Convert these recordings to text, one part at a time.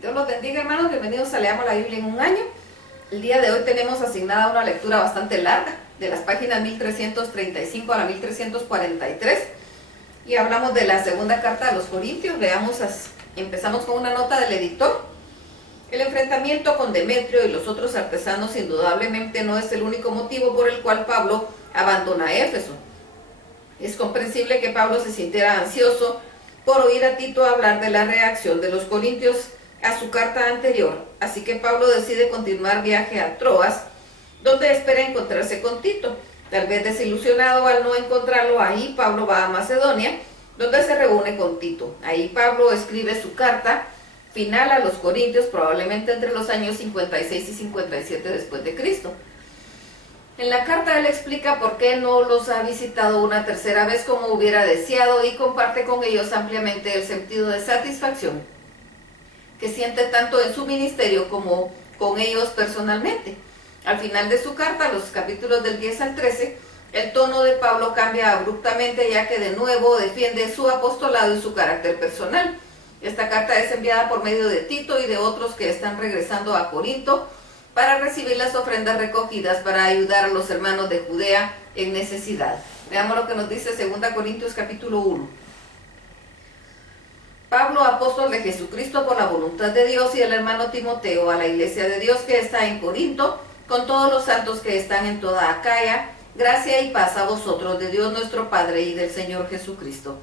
Dios los bendiga, hermanos. Bienvenidos a Leamos la Biblia en un año. El día de hoy tenemos asignada una lectura bastante larga, de las páginas 1335 a la 1343. Y hablamos de la segunda carta a los Corintios. Empezamos con una nota del editor. El enfrentamiento con Demetrio y los otros artesanos indudablemente no es el único motivo por el cual Pablo abandona Éfeso. Es comprensible que Pablo se sintiera ansioso por oír a Tito hablar de la reacción de los corintios a su carta anterior, así que Pablo decide continuar viaje a Troas, donde espera encontrarse con Tito. Tal vez desilusionado al no encontrarlo ahí, Pablo va a Macedonia, donde se reúne con Tito. Ahí Pablo escribe su carta final a los corintios, probablemente entre los años 56 y 57 después de Cristo. En la carta él explica por qué no los ha visitado una tercera vez como hubiera deseado y comparte con ellos ampliamente el sentido de satisfacción que siente tanto en su ministerio como con ellos personalmente. Al final de su carta, los capítulos del 10 al 13, el tono de Pablo cambia abruptamente, ya que de nuevo defiende su apostolado y su carácter personal. Esta carta es enviada por medio de Tito y de otros que están regresando a Corinto para recibir las ofrendas recogidas para ayudar a los hermanos de Judea en necesidad. Veamos lo que nos dice 2 Corintios capítulo 1. Pablo, apóstol de Jesucristo por la voluntad de Dios, y el hermano Timoteo, a la iglesia de Dios que está en Corinto, con todos los santos que están en toda Acaya, gracia y paz a vosotros de Dios nuestro Padre y del Señor Jesucristo.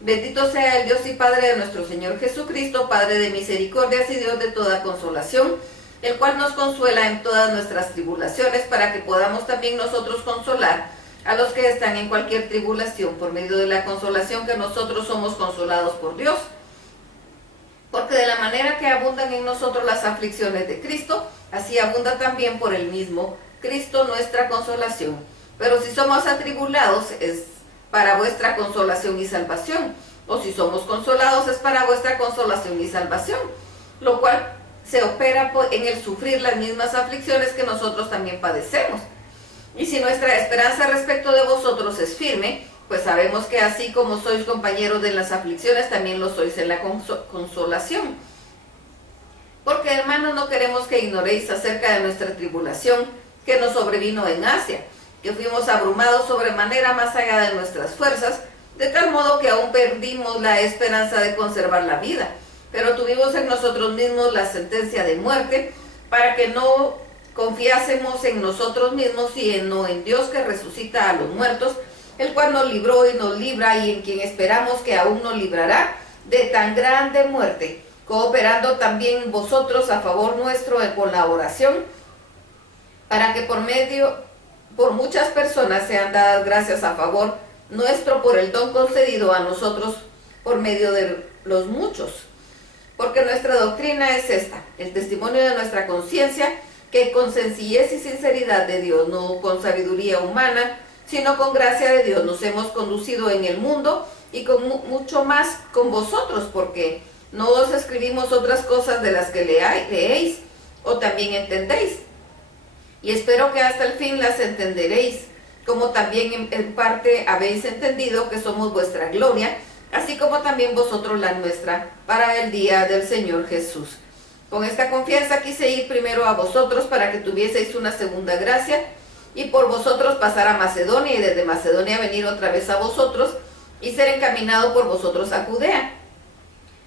Bendito sea el Dios y Padre de nuestro Señor Jesucristo, Padre de misericordias y Dios de toda consolación, el cual nos consuela en todas nuestras tribulaciones, para que podamos también nosotros consolar a los que están en cualquier tribulación, por medio de la consolación que nosotros somos consolados por Dios. Porque de la manera que abundan en nosotros las aflicciones de Cristo, así abunda también por el mismo Cristo nuestra consolación. Pero si somos atribulados, es para vuestra consolación y salvación. O si somos consolados, es para vuestra consolación y salvación. Lo cual se opera en el sufrir las mismas aflicciones que nosotros también padecemos. Y si nuestra esperanza respecto de vosotros es firme, pues sabemos que así como sois compañeros de las aflicciones, también lo sois en la consolación. Porque, hermanos, no queremos que ignoréis acerca de nuestra tribulación que nos sobrevino en Asia, que fuimos abrumados sobremanera más allá de nuestras fuerzas, de tal modo que aún perdimos la esperanza de conservar la vida, pero tuvimos en nosotros mismos la sentencia de muerte, para que no confiásemos en nosotros mismos, sino en Dios que resucita a los muertos, el cual nos libró y nos libra, y en quien esperamos que aún nos librará de tan grande muerte, cooperando también vosotros a favor nuestro con la oración, para que por muchas personas sean dadas gracias a favor nuestro por el don concedido a nosotros por medio de los muchos. Porque nuestra doctrina es esta, el testimonio de nuestra conciencia, que con sencillez y sinceridad de Dios, no con sabiduría humana, sino con gracia de Dios, nos hemos conducido en el mundo, y con mucho más con vosotros, porque no os escribimos otras cosas de las que leéis o también entendéis. Y espero que hasta el fin las entenderéis, como también en parte habéis entendido que somos vuestra gloria, así como también vosotros la nuestra, para el día del Señor Jesús. Con esta confianza quise ir primero a vosotros para que tuvieseis una segunda gracia, y por vosotros pasar a Macedonia, y desde Macedonia venir otra vez a vosotros, y ser encaminado por vosotros a Judea.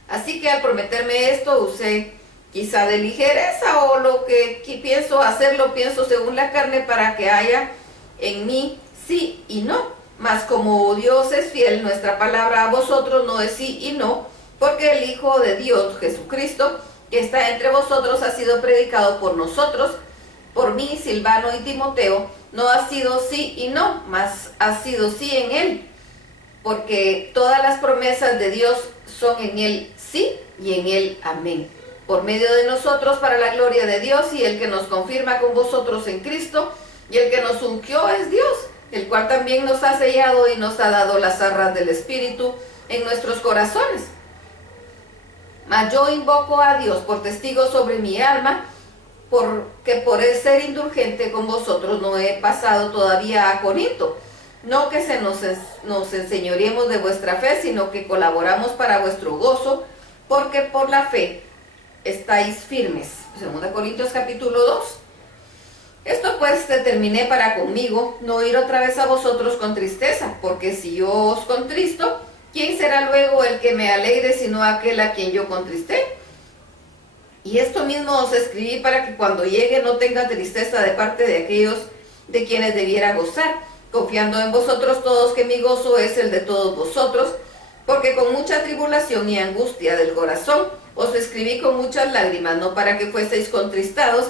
Así que al prometerme esto, usé quizá de ligereza, o lo que pienso hacer, lo pienso según la carne, para que haya en mí sí y no. Mas como Dios es fiel, nuestra palabra a vosotros no es sí y no, porque el Hijo de Dios, Jesucristo, que está entre vosotros, ha sido predicado por nosotros, por mí, Silvano y Timoteo. No ha sido sí y no, mas ha sido sí en él, porque todas las promesas de Dios son en él sí y en él amén, por medio de nosotros para la gloria de Dios, y el que nos confirma con vosotros en Cristo, y el que nos ungió es Dios, el cual también nos ha sellado y nos ha dado las arras del Espíritu en nuestros corazones. Mas yo invoco a Dios por testigo sobre mi alma, porque por el ser indulgente con vosotros no he pasado todavía a Corinto. No que nos enseñoremos de vuestra fe, sino que colaboramos para vuestro gozo, porque por la fe estáis firmes. 2 Corintios capítulo 2. Esto pues determiné para conmigo no ir otra vez a vosotros con tristeza, porque si yo os contristo, ¿quién será luego el que me alegre sino aquel a quien yo contristé? Y esto mismo os escribí para que cuando llegue no tenga tristeza de parte de aquellos de quienes debiera gozar, confiando en vosotros todos que mi gozo es el de todos vosotros, porque con mucha tribulación y angustia del corazón os escribí con muchas lágrimas, no para que fueseis contristados,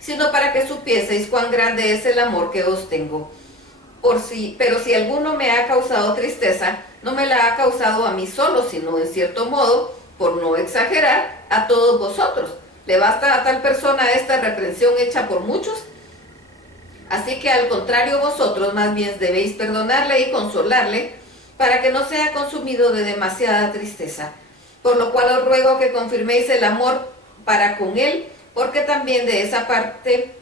sino para que supieseis cuán grande es el amor que os tengo. Pero si alguno me ha causado tristeza, no me la ha causado a mí solo, sino en cierto modo, por no exagerar, a todos vosotros. ¿Le basta a tal persona esta reprensión hecha por muchos? Así que al contrario vosotros más bien debéis perdonarle y consolarle, para que no sea consumido de demasiada tristeza. Por lo cual os ruego que confirméis el amor para con él, porque también de esa parte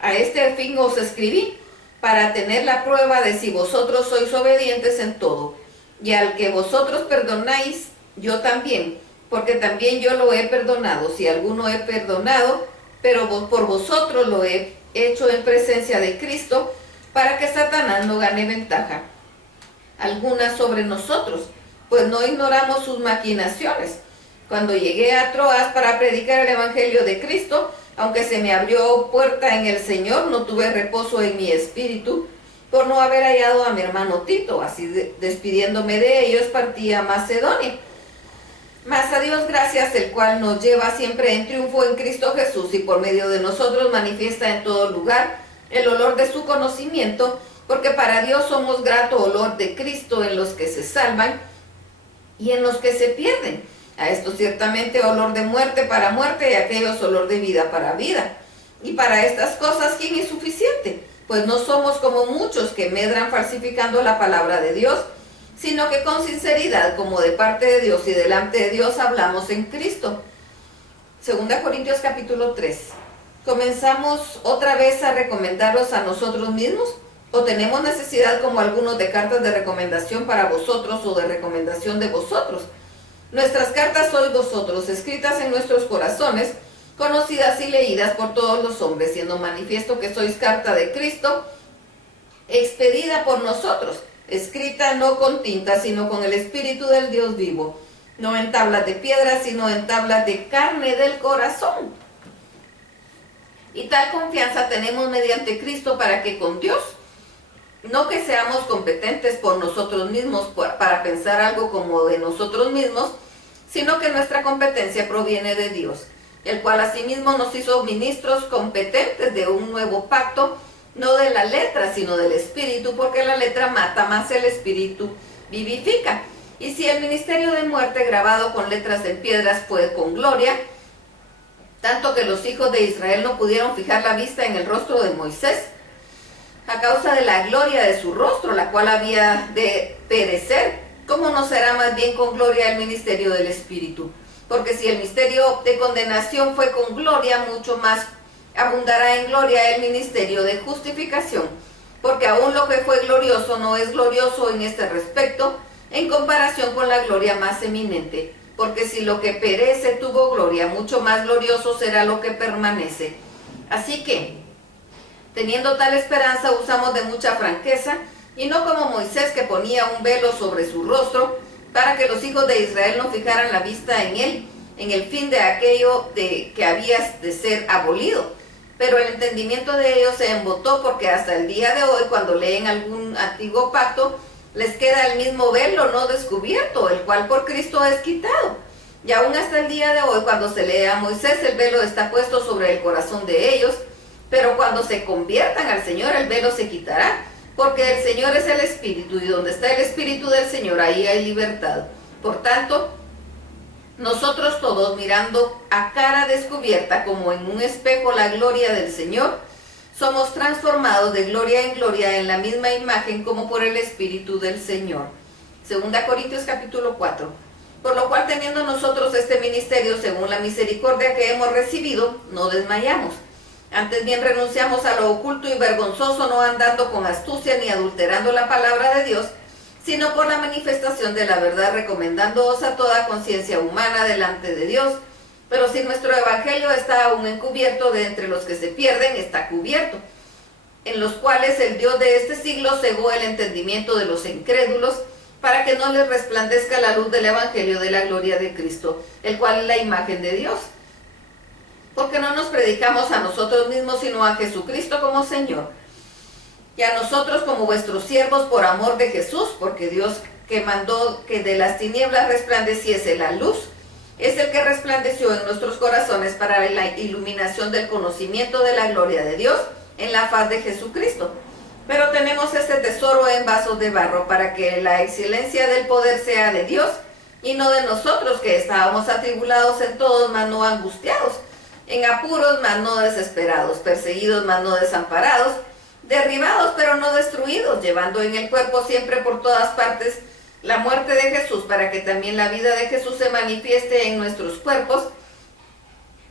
a este fin os escribí, para tener la prueba de si vosotros sois obedientes en todo. Y al que vosotros perdonáis, yo también, porque también yo lo he perdonado, si alguno he perdonado, pero por vosotros lo he hecho en presencia de Cristo, para que Satanás no gane ventaja alguna sobre nosotros, pues no ignoramos sus maquinaciones. Cuando llegué a Troas para predicar el Evangelio de Cristo, aunque se me abrió puerta en el Señor, no tuve reposo en mi espíritu, por no haber hallado a mi hermano Tito. Así despidiéndome de ellos, partí a Macedonia. Mas a Dios gracias, el cual nos lleva siempre en triunfo en Cristo Jesús, y por medio de nosotros manifiesta en todo lugar el olor de su conocimiento, porque para Dios somos grato olor de Cristo en los que se salvan y en los que se pierden. A esto ciertamente olor de muerte para muerte, y a aquellos olor de vida para vida. Y para estas cosas, ¿quién es suficiente? Pues no somos como muchos que medran falsificando la palabra de Dios, sino que con sinceridad, como de parte de Dios y delante de Dios, hablamos en Cristo. 2 Corintios capítulo 3. ¿Comenzamos otra vez a recomendarlos a nosotros mismos? ¿O tenemos necesidad como algunos de cartas de recomendación para vosotros o de recomendación de vosotros? Nuestras cartas sois vosotros, escritas en nuestros corazones, conocidas y leídas por todos los hombres, siendo manifiesto que sois carta de Cristo, expedida por nosotros, escrita no con tinta, sino con el Espíritu del Dios vivo, no en tablas de piedra, sino en tablas de carne del corazón. Y tal confianza tenemos mediante Cristo para que con Dios, no que seamos competentes por nosotros mismos para pensar algo como de nosotros mismos, sino que nuestra competencia proviene de Dios, el cual asimismo nos hizo ministros competentes de un nuevo pacto, no de la letra, sino del Espíritu, porque la letra mata, más el Espíritu vivifica. Y si el ministerio de muerte grabado con letras en piedras fue con gloria, tanto que los hijos de Israel no pudieron fijar la vista en el rostro de Moisés, a causa de la gloria de su rostro, la cual había de perecer, ¿cómo no será más bien con gloria el ministerio del Espíritu? Porque si el misterio de condenación fue con gloria, mucho más abundará en gloria el ministerio de justificación, porque aún lo que fue glorioso no es glorioso en este respecto, en comparación con la gloria más eminente, porque si lo que perece tuvo gloria, mucho más glorioso será lo que permanece. Así que, teniendo tal esperanza, usamos de mucha franqueza, y no como Moisés, que ponía un velo sobre su rostro, para que los hijos de Israel no fijaran la vista en él, en el fin de aquello que había de ser abolido. Pero el entendimiento de ellos se embotó, porque hasta el día de hoy, cuando leen algún antiguo pacto, les queda el mismo velo no descubierto, el cual por Cristo es quitado. Y aún hasta el día de hoy, cuando se lee a Moisés, el velo está puesto sobre el corazón de ellos, pero cuando se conviertan al Señor, el velo se quitará, porque el Señor es el Espíritu, y donde está el Espíritu del Señor, ahí hay libertad. Por tanto, nosotros todos, mirando a cara descubierta como en un espejo la gloria del Señor, somos transformados de gloria en gloria en la misma imagen como por el Espíritu del Señor. 2 Corintios capítulo 4. Por lo cual, teniendo nosotros este ministerio según la misericordia que hemos recibido, no desmayamos. Antes bien renunciamos a lo oculto y vergonzoso, no andando con astucia ni adulterando la palabra de Dios, sino por la manifestación de la verdad, recomendándoos a toda conciencia humana delante de Dios, Pero si nuestro evangelio está aún encubierto, de entre los que se pierden está cubierto, en los cuales el Dios de este siglo cegó el entendimiento de los incrédulos, para que no les resplandezca la luz del evangelio de la gloria de Cristo, el cual es la imagen de Dios. Porque no nos predicamos a nosotros mismos, sino a Jesucristo como Señor, y a nosotros como vuestros siervos por amor de Jesús, porque Dios, que mandó que de las tinieblas resplandeciese la luz, es el que resplandeció en nuestros corazones para la iluminación del conocimiento de la gloria de Dios en la faz de Jesucristo. Pero tenemos este tesoro en vasos de barro, para que la excelencia del poder sea de Dios y no de nosotros, que estábamos atribulados en todos, mas no angustiados, en apuros, mas no desesperados, perseguidos, mas no desamparados, derribados, pero no destruidos, llevando en el cuerpo siempre por todas partes la muerte de Jesús, para que también la vida de Jesús se manifieste en nuestros cuerpos,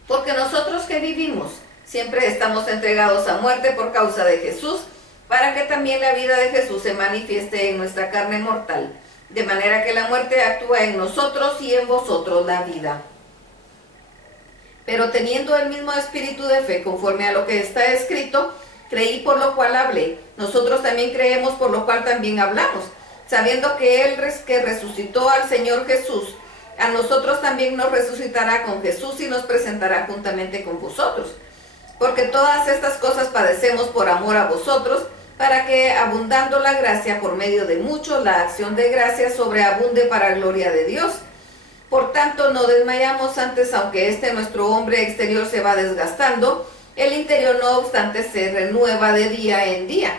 porque nosotros que vivimos siempre estamos entregados a muerte por causa de Jesús, para que también la vida de Jesús se manifieste en nuestra carne mortal, de manera que la muerte actúa en nosotros y en vosotros la vida. Pero teniendo el mismo espíritu de fe, conforme a lo que está escrito, creí por lo cual hablé, nosotros también creemos por lo cual también hablamos, sabiendo que Él que resucitó al Señor Jesús, a nosotros también nos resucitará con Jesús y nos presentará juntamente con vosotros. Porque todas estas cosas padecemos por amor a vosotros, para que, abundando la gracia por medio de muchos, la acción de gracia sobreabunde para gloria de Dios. Por tanto, no desmayamos antes, aunque nuestro hombre exterior se va desgastando, el interior no obstante se renueva de día en día.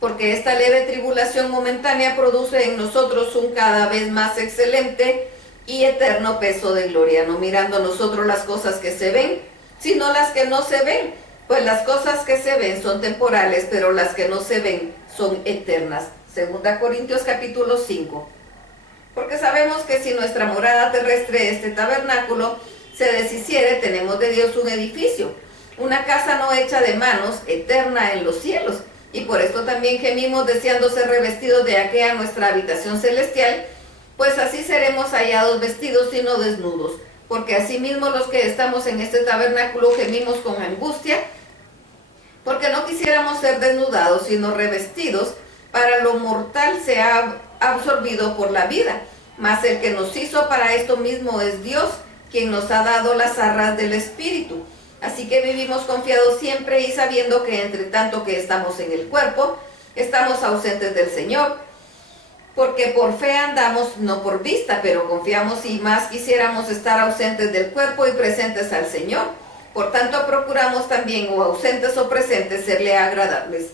Porque esta leve tribulación momentánea produce en nosotros un cada vez más excelente y eterno peso de gloria, no mirando nosotros las cosas que se ven, sino las que no se ven, pues las cosas que se ven son temporales, pero las que no se ven son eternas. 2 Corintios capítulo 5. Porque sabemos que si nuestra morada terrestre, este tabernáculo, se deshiciere, tenemos de Dios un edificio, una casa no hecha de manos, eterna en los cielos. Y por esto también gemimos deseando ser revestidos de aquella nuestra habitación celestial, pues así seremos hallados vestidos y no desnudos. Porque asimismo los que estamos en este tabernáculo gemimos con angustia, porque no quisiéramos ser desnudados, sino revestidos, para lo mortal se ha absorbido por la vida. Mas el que nos hizo para esto mismo es Dios, quien nos ha dado las arras del Espíritu. Así que vivimos confiados siempre y sabiendo que entre tanto que estamos en el cuerpo, estamos ausentes del Señor. Porque por fe andamos, no por vista, pero confiamos y más quisiéramos estar ausentes del cuerpo y presentes al Señor. Por tanto procuramos también, o ausentes o presentes, serle agradables.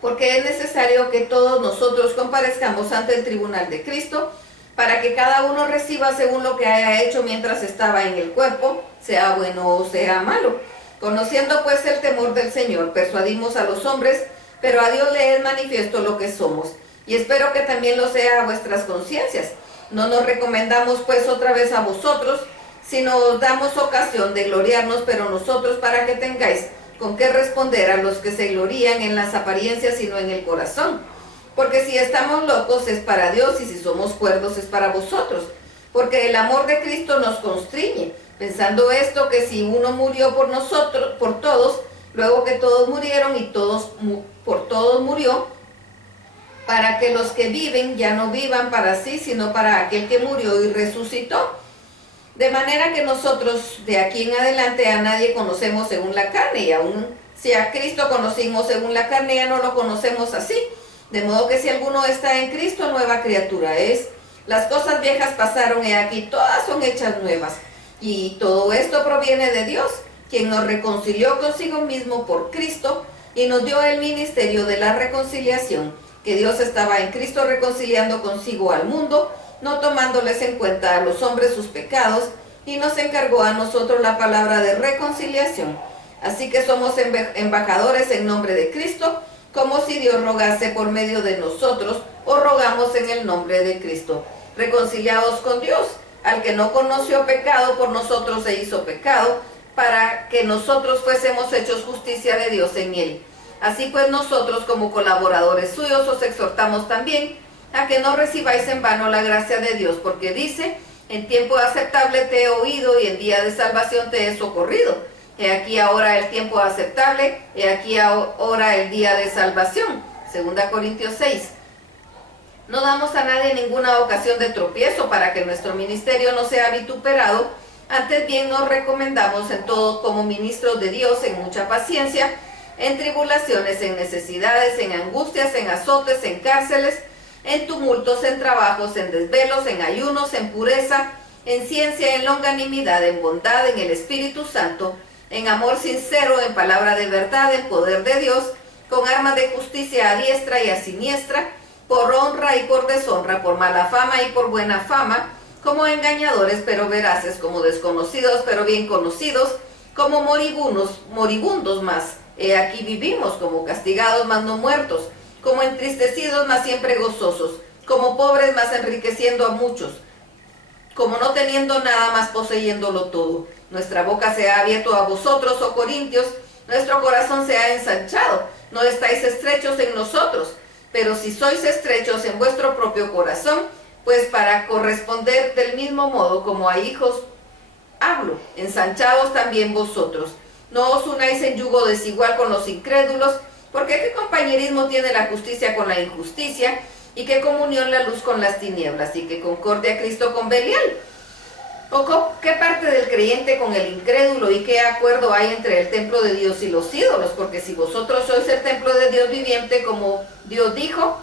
Porque es necesario que todos nosotros comparezcamos ante el tribunal de Cristo, para que cada uno reciba según lo que haya hecho mientras estaba en el cuerpo, sea bueno o sea malo. Conociendo pues el temor del Señor, persuadimos a los hombres, pero a Dios le es manifiesto lo que somos. Y espero que también lo sea a vuestras conciencias. No nos recomendamos pues otra vez a vosotros, sino os damos ocasión de gloriarnos, pero nosotros para que tengáis con qué responder a los que se glorían en las apariencias y no en el corazón. Porque si estamos locos es para Dios, y si somos cuerdos es para vosotros. Porque el amor de Cristo nos constriñe, pensando esto, que si uno murió por nosotros, por todos, luego que todos murieron y por todos murió, para que los que viven ya no vivan para sí, sino para aquel que murió y resucitó. De manera que nosotros de aquí en adelante a nadie conocemos según la carne, y aún si a Cristo conocimos según la carne, ya no lo conocemos así. De modo que si alguno está en Cristo, nueva criatura es. Las cosas viejas pasaron y aquí todas son hechas nuevas. Y todo esto proviene de Dios, quien nos reconcilió consigo mismo por Cristo y nos dio el ministerio de la reconciliación, que Dios estaba en Cristo reconciliando consigo al mundo, no tomándoles en cuenta a los hombres sus pecados, y nos encargó a nosotros la palabra de reconciliación. Así que somos embajadores en nombre de Cristo, como si Dios rogase por medio de nosotros, o rogamos en el nombre de Cristo. Reconciliados con Dios, al que no conoció pecado, por nosotros se hizo pecado, para que nosotros fuésemos hechos justicia de Dios en él. Así pues nosotros, como colaboradores suyos, os exhortamos también a que no recibáis en vano la gracia de Dios, porque dice: En tiempo aceptable te he oído y en día de salvación te he socorrido. He aquí ahora el tiempo aceptable, he aquí ahora el día de salvación. 2 Corintios 6. No damos a nadie ninguna ocasión de tropiezo para que nuestro ministerio no sea vituperado. Antes bien nos recomendamos en todo como ministros de Dios en mucha paciencia, en tribulaciones, en necesidades, en angustias, en azotes, en cárceles, en tumultos, en trabajos, en desvelos, en ayunos, en pureza, en ciencia, en longanimidad, en bondad, en el Espíritu Santo, en amor sincero, en palabra de verdad, en poder de Dios, con armas de justicia a diestra y a siniestra, por honra y por deshonra, por mala fama y por buena fama, como engañadores pero veraces, como desconocidos pero bien conocidos, como moribundos más. He aquí vivimos, como castigados mas no muertos, como entristecidos mas siempre gozosos, como pobres mas enriqueciendo a muchos, como no teniendo nada más poseyéndolo todo. Nuestra boca se ha abierto a vosotros, oh Corintios, nuestro corazón se ha ensanchado, no estáis estrechos en nosotros, pero si sois estrechos en vuestro propio corazón, pues para corresponder del mismo modo como a hijos hablo, ensanchaos también vosotros. No os unáis en yugo desigual con los incrédulos, porque ¿qué compañerismo tiene la justicia con la injusticia? ¿Y qué comunión la luz con las tinieblas? ¿Y qué concordia Cristo con Belial? ¿O qué parte del creyente con el incrédulo? ¿Y qué acuerdo hay entre el templo de Dios y los ídolos? Porque si vosotros sois el templo de Dios viviente, como Dios dijo,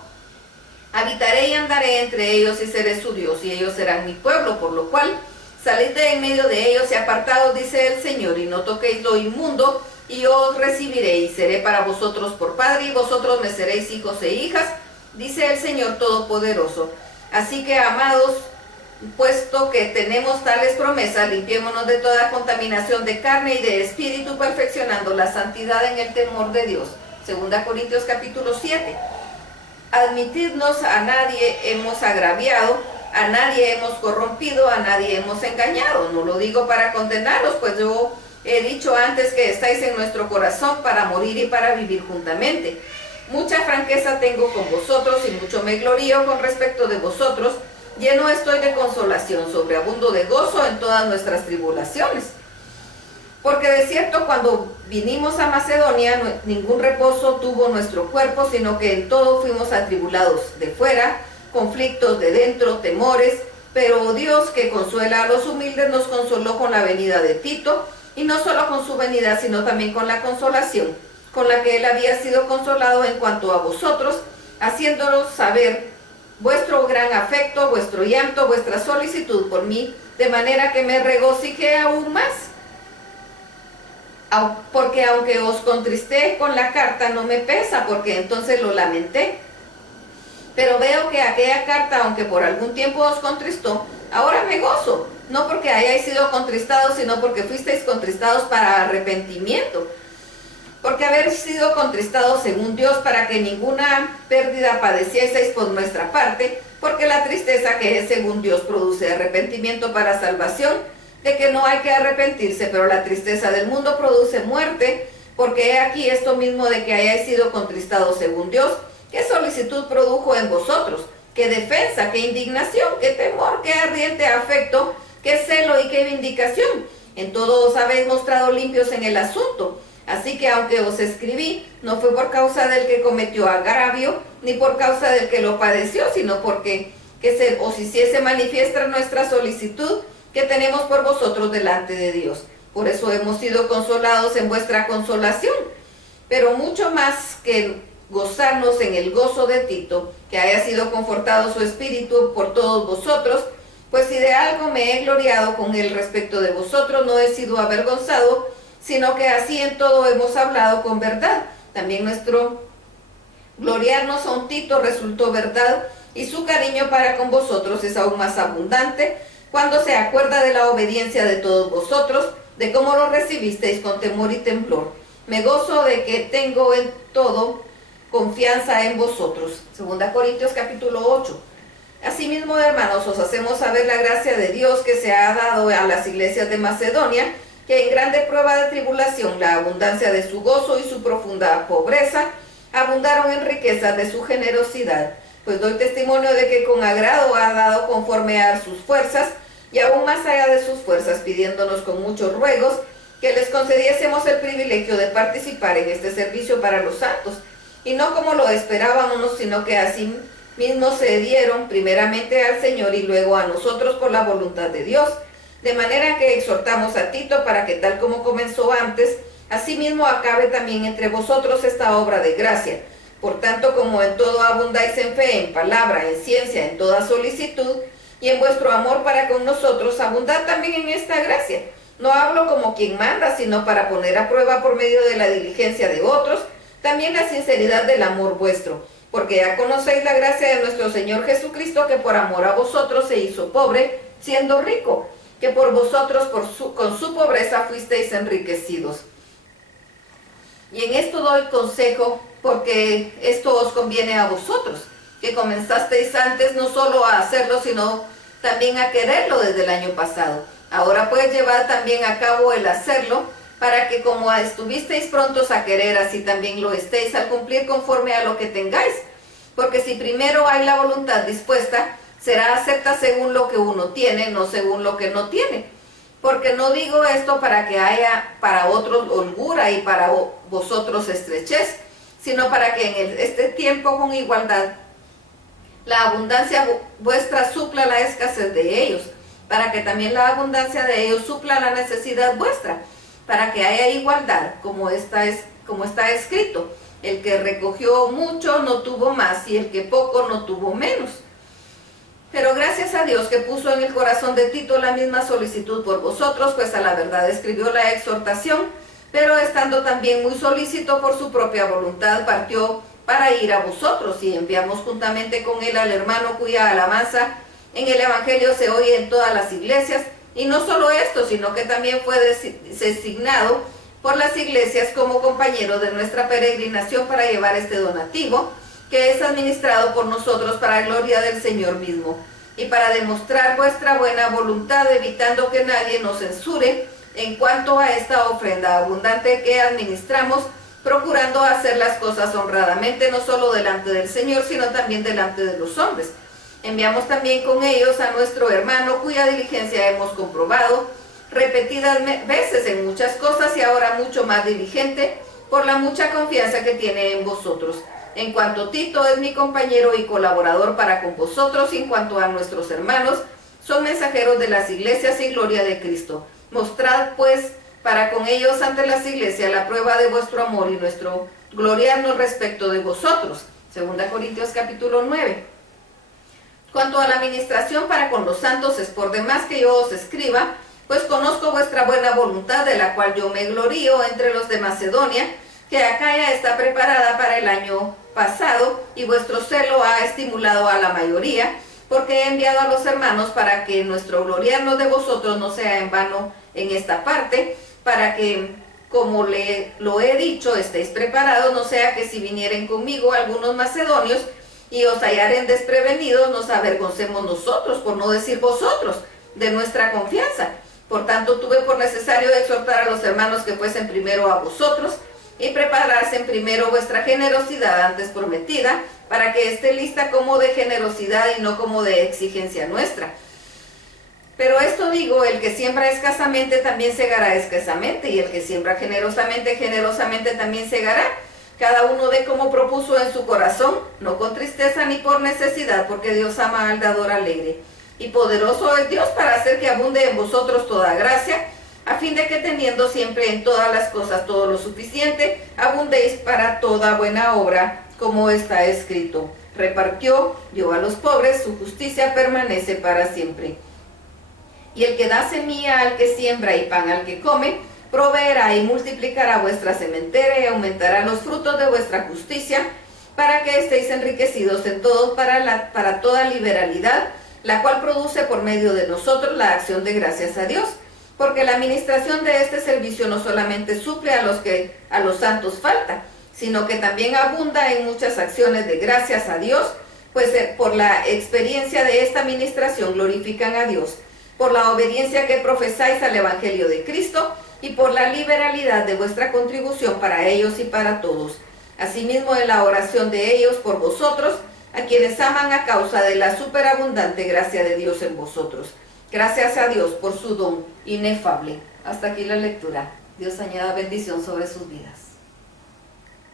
habitaré y andaré entre ellos y seré su Dios, y ellos serán mi pueblo, por lo cual salid de en medio de ellos y apartados, dice el Señor, y no toquéis lo inmundo, y yo os recibiré, y seré para vosotros por padre, y vosotros me seréis hijos e hijas, dice el Señor Todopoderoso. Así que, amados, puesto que tenemos tales promesas, limpiémonos de toda contaminación de carne y de espíritu, perfeccionando la santidad en el temor de Dios. 2 Corintios capítulo 7. Admitidnos, a nadie hemos agraviado, a nadie hemos corrompido, a nadie hemos engañado. No lo digo para condenaros, pues yo he dicho antes que estáis en nuestro corazón para morir y para vivir juntamente. Mucha franqueza tengo con vosotros y mucho me glorío con respecto de vosotros. Lleno estoy de consolación, sobreabundo de gozo en todas nuestras tribulaciones. Porque de cierto, cuando vinimos a Macedonia, ningún reposo tuvo nuestro cuerpo, sino que en todo fuimos atribulados de fuera, conflictos de dentro, temores, pero Dios, que consuela a los humildes, nos consoló con la venida de Tito, y no solo con su venida, sino también con la consolación, con la que él había sido consolado en cuanto a vosotros, haciéndonos saber vuestro gran afecto, vuestro llanto, vuestra solicitud por mí, de manera que me regocijé aún más. Porque aunque os contristé con la carta, no me pesa, porque entonces lo lamenté. Pero veo que aquella carta, aunque por algún tiempo os contristó, ahora me gozo, no porque hayáis sido contristados, sino porque fuisteis contristados para arrepentimiento. Porque haber sido contristados según Dios, para que ninguna pérdida padecieseis por nuestra parte, porque la tristeza que es según Dios produce arrepentimiento para salvación, de que no hay que arrepentirse, pero la tristeza del mundo produce muerte, porque he aquí esto mismo de que hayáis sido contristados según Dios, qué solicitud produjo en vosotros, qué defensa, qué indignación, qué temor, qué ardiente afecto, qué celo y qué vindicación. En todo os habéis mostrado limpios en el asunto. Así que aunque os escribí, no fue por causa del que cometió agravio, ni por causa del que lo padeció, sino porque os hiciese manifiesta nuestra solicitud que tenemos por vosotros delante de Dios. Por eso hemos sido consolados en vuestra consolación, pero mucho más que gozarnos en el gozo de Tito, que haya sido confortado su espíritu por todos vosotros, pues si de algo me he gloriado con él respecto de vosotros, no he sido avergonzado, sino que así en todo hemos hablado con verdad. También nuestro gloriarnos a un Tito resultó verdad, y su cariño para con vosotros es aún más abundante, cuando se acuerda de la obediencia de todos vosotros, de cómo lo recibisteis con temor y temblor. Me gozo de que tengo en todo confianza en vosotros. 2 Corintios capítulo 8. Asimismo, hermanos, os hacemos saber la gracia de Dios que se ha dado a las iglesias de Macedonia, que en grande prueba de tribulación, la abundancia de su gozo y su profunda pobreza, abundaron en riquezas de su generosidad. Pues doy testimonio de que con agrado ha dado conforme a sus fuerzas, y aún más allá de sus fuerzas, pidiéndonos con muchos ruegos que les concediésemos el privilegio de participar en este servicio para los santos, y no como lo esperábamos, sino que así mismo se dieron primeramente al Señor y luego a nosotros por la voluntad de Dios, de manera que exhortamos a Tito para que tal como comenzó antes, asimismo acabe también entre vosotros esta obra de gracia. Por tanto, como en todo abundáis en fe, en palabra, en ciencia, en toda solicitud, y en vuestro amor para con nosotros, abundad también en esta gracia. No hablo como quien manda, sino para poner a prueba por medio de la diligencia de otros, también la sinceridad del amor vuestro. Porque ya conocéis la gracia de nuestro Señor Jesucristo, que por amor a vosotros se hizo pobre, siendo rico, que por vosotros con su pobreza fuisteis enriquecidos. Y en esto doy consejo, porque esto os conviene a vosotros, que comenzasteis antes no solo a hacerlo, sino también a quererlo desde el año pasado. Ahora pues llevad también a cabo el hacerlo, para que como estuvisteis prontos a querer, así también lo estéis al cumplir conforme a lo que tengáis. Porque si primero hay la voluntad dispuesta, será acepta según lo que uno tiene, no según lo que no tiene. Porque no digo esto para que haya para otros holgura y para vosotros estrechez, sino para que en este tiempo con igualdad la abundancia vuestra supla la escasez de ellos, para que también la abundancia de ellos supla la necesidad vuestra, para que haya igualdad, como está escrito: el que recogió mucho no tuvo más, y el que poco no tuvo menos. Pero gracias a Dios que puso en el corazón de Tito la misma solicitud por vosotros, pues a la verdad escribió la exhortación, pero estando también muy solícito por su propia voluntad, partió para ir a vosotros, y enviamos juntamente con él al hermano cuya alabanza en el Evangelio se oye en todas las iglesias. Y no solo esto, sino que también fue designado por las iglesias como compañero de nuestra peregrinación para llevar este donativo, que es administrado por nosotros para gloria del Señor mismo, y para demostrar vuestra buena voluntad, evitando que nadie nos censure en cuanto a esta ofrenda abundante que administramos, procurando hacer las cosas honradamente, no solo delante del Señor, sino también delante de los hombres. Enviamos también con ellos a nuestro hermano, cuya diligencia hemos comprobado repetidas veces en muchas cosas, y ahora mucho más diligente por la mucha confianza que tiene en vosotros. En cuanto Tito es mi compañero y colaborador para con vosotros, y en cuanto a nuestros hermanos, son mensajeros de las iglesias y gloria de Cristo. Mostrad pues para con ellos ante las iglesias la prueba de vuestro amor y nuestro gloriarnos respecto de vosotros. 2 Corintios capítulo 9. Cuanto a la administración para con los santos, es por demás que yo os escriba, pues conozco vuestra buena voluntad, de la cual yo me glorío entre los de Macedonia, que Acaya está preparada para el año pasado, y vuestro celo ha estimulado a la mayoría, porque he enviado a los hermanos para que nuestro gloriarnos de vosotros no sea en vano en esta parte, para que, como lo he dicho, estéis preparados, no sea que si vinieren conmigo algunos macedonios y os hallaren desprevenidos, nos avergoncemos nosotros, por no decir vosotros, de nuestra confianza. Por tanto, tuve por necesario exhortar a los hermanos que fuesen primero a vosotros, y preparasen primero vuestra generosidad antes prometida, para que esté lista como de generosidad y no como de exigencia nuestra. Pero esto digo: el que siembra escasamente también segará escasamente, y el que siembra generosamente, generosamente también segará. Cada uno dé como propuso en su corazón, no con tristeza ni por necesidad, porque Dios ama al dador alegre. Y poderoso es Dios para hacer que abunde en vosotros toda gracia, a fin de que teniendo siempre en todas las cosas todo lo suficiente, abundéis para toda buena obra, como está escrito: repartió, dio a los pobres, su justicia permanece para siempre. Y el que da semilla al que siembra y pan al que come, proveerá y multiplicará vuestra sementera y aumentará los frutos de vuestra justicia, para que estéis enriquecidos en todo para toda liberalidad, la cual produce por medio de nosotros la acción de gracias a Dios. Porque la administración de este servicio no solamente suple a los santos falta, sino que también abunda en muchas acciones de gracias a Dios, pues por la experiencia de esta administración glorifican a Dios, por la obediencia que profesáis al Evangelio de Cristo, y por la liberalidad de vuestra contribución para ellos y para todos. Asimismo, en la oración de ellos por vosotros, a quienes aman a causa de la superabundante gracia de Dios en vosotros. Gracias a Dios por su don inefable. Hasta aquí la lectura. Dios añada bendición sobre sus vidas.